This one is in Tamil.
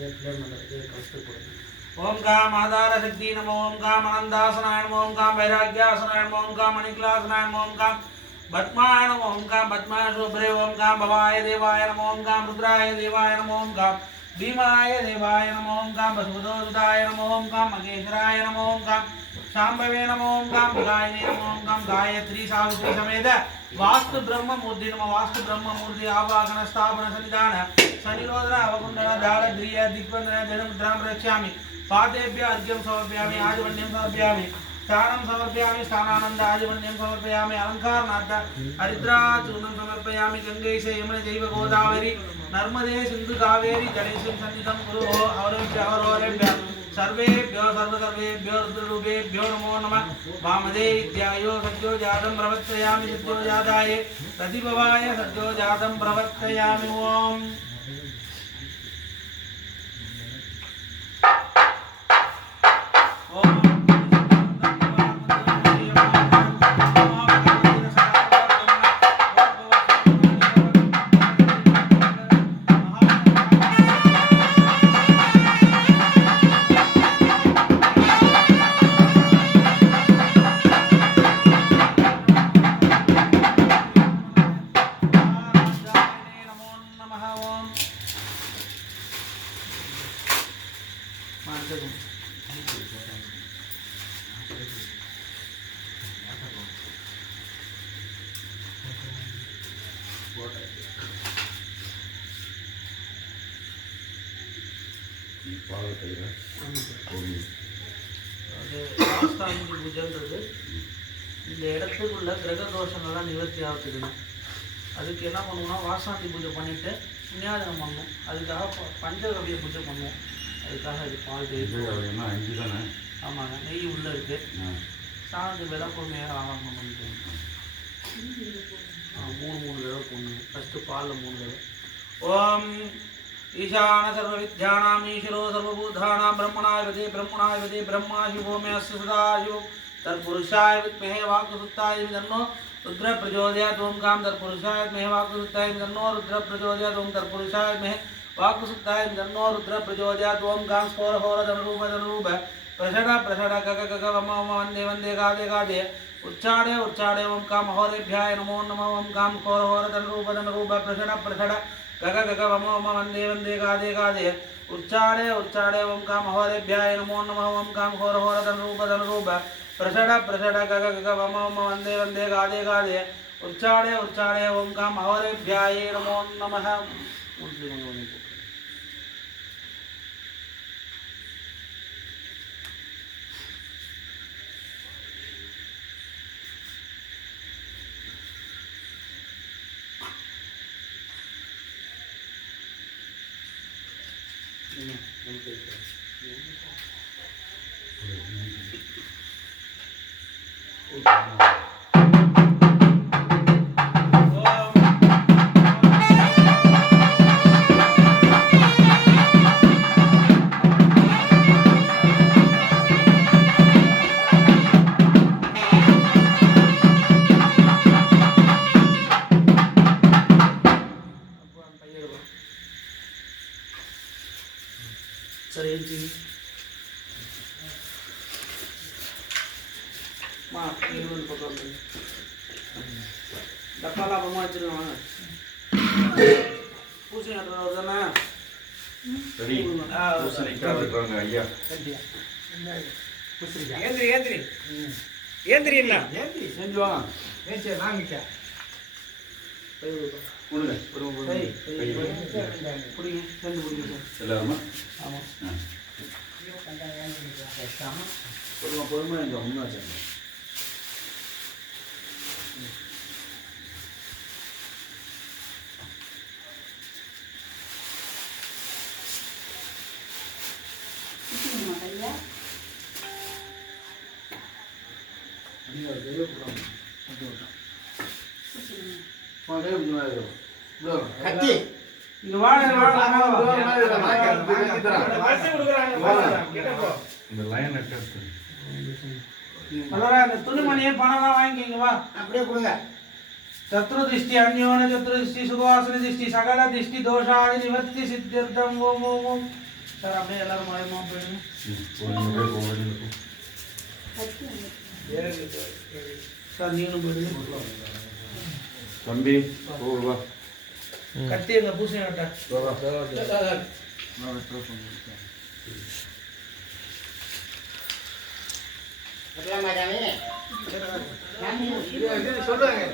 ओम काम आधार शक्ति नमो ओम काम अनंदासनाय नमो ओम काम वैराग्यासनाय नमो ओम काम अनिक्लासनाय नमो ओम काम पद्माय नमो ओम काम पद्माय शुभ्रे ओम काम भवाय देवाय नमो ओम काम रुद्राय देवाय नमो ओम काम भीमाय देवाय नमो ओम काम वसुदेवाय नमो ओम काम महेश्वराय नमो ओम काम शांभवे नमो ओम काम गायने नमो ओम काम गायत्री सावित्री समेत वास्तु ब्रह्म मूर्ति नमो वास्तु ब्रह्म मूर्ति आवाहन स्थापन सन्निधान शनिरोधन अवकुंडल दाल द्रिय दिग्बंधन जलमुद्रां रक्ष्यामि पादेभ्य अर्घ्यं समर्पयामि आजमन्यं समर्पयामि स्नानं समर्पयामि स्नानानंद आजमन्यं समर्पयामि अलंकारनाथ हरिद्राचूर्णं समर्पयामि गंगे से यमुने जैव गोदावरी नर्मदे सिंधु कावेरी जलेषु सन्निधं कुरु अवरेभ्यः सर्वेभ्यो सर्वसर्वेभ्यो रुद्ररूपेभ्यो नमो नमः वामदे इत्यायो सद्यो जातं प्रवर्तयामि सद्यो जाताय प्रतिभवाय सद्यो जातं प्रवर्तयामि ओम பூஜைன்றது இந்த இடத்துக்குள்ள கிரக தோஷங்கள்லாம் நிவர்த்தி ஆகுதுன்னா அதுக்கு என்ன பண்ணுவோம்னா வாசாந்தி பூஜை பண்ணிட்டு புண்ணியாதனம் பண்ணணும் அதுக்காக பஞ்சகவிய பூஜை பண்ணுவோம் அதுக்காக இது பால் தேவை ஆமாங்க நெய் உள்ளே இருக்கு சாந்தி விளக்கொன்மையை ஆவாகனம் பண்ணிட்டு மூணு தடவை போடணும் ஃபஸ்ட்டு பாலில் 3 தடவை ஓம் ईशान सर्वविद्यानां ईश्वरो सर्वभूतानां ब्रह्मणाय विदे ब्रह्मा शिवो मे अस्य सदाशिवो तत्पुरुषाय विद्महे वाक्सुत्ताय तन्नो रुद्र प्रचोदयात् ओम काम तत्पुरुषाय विद्महे वाक्सुत्ताय तन्नो रुद्र प्रचोदयात् ओम तत्पुरुषाय विद्महे वाक्सुत्ताय तन्नो रुद्र प्रचोदयात् ओम काम स्फोर होर धनरूप प्रषड गग वम वंदे वंदे गादे उच्चाडे ओम काम होरेभ्याय नमो नमः ओम काम स्फोर होर धनरूप प्रषड गग वम वंदे वंदे गादे उच्चाडे ओम काम होरेभ्याय नमो नमः ओम काम होर धनरूप प्रषड गग वम वंदे वंदे गादे उच्चाडे ओम काम होरेभ्याय नमो नमः டப்பால அப்புறமா வச்சிருவாங்க பூசணி நடுறது தானே சரி பூசணிக்காய் வெட்டுறாங்க ஐயா ஏந்திரி என்ன ஏந்திரி செஞ்சு வா ஏந்திரி வாங்கிக்க கொடுங்க புடிங்க ரெண்டு புடிங்க எல்லாருமா ஆமாம் பொறுமை இந்த ஒன்றா வச்சுருங்க கத்தி இங்க வாங்க இந்த லைன் கட்டு அதோட அந்த துணிமணியை பணம்லாம் வாங்கிக்கிங்க வா அப்படியே கொடுங்க चतुर्दृष्टि अन्योन चतुर्दृष्टि सुवासन दृष्टि सकल दृष्टि दोषादि निवृत्ति सिद्ध्यर्थम ओम ओम ओम சார் அப்படியே எல்லாரும் மயமாக போயிடுங்க. சார் நீங்களும் போயிடுங்க. தம்பி போவா. கத்தி எங்க பூசணி கட்ட. சொல்லுவாங்க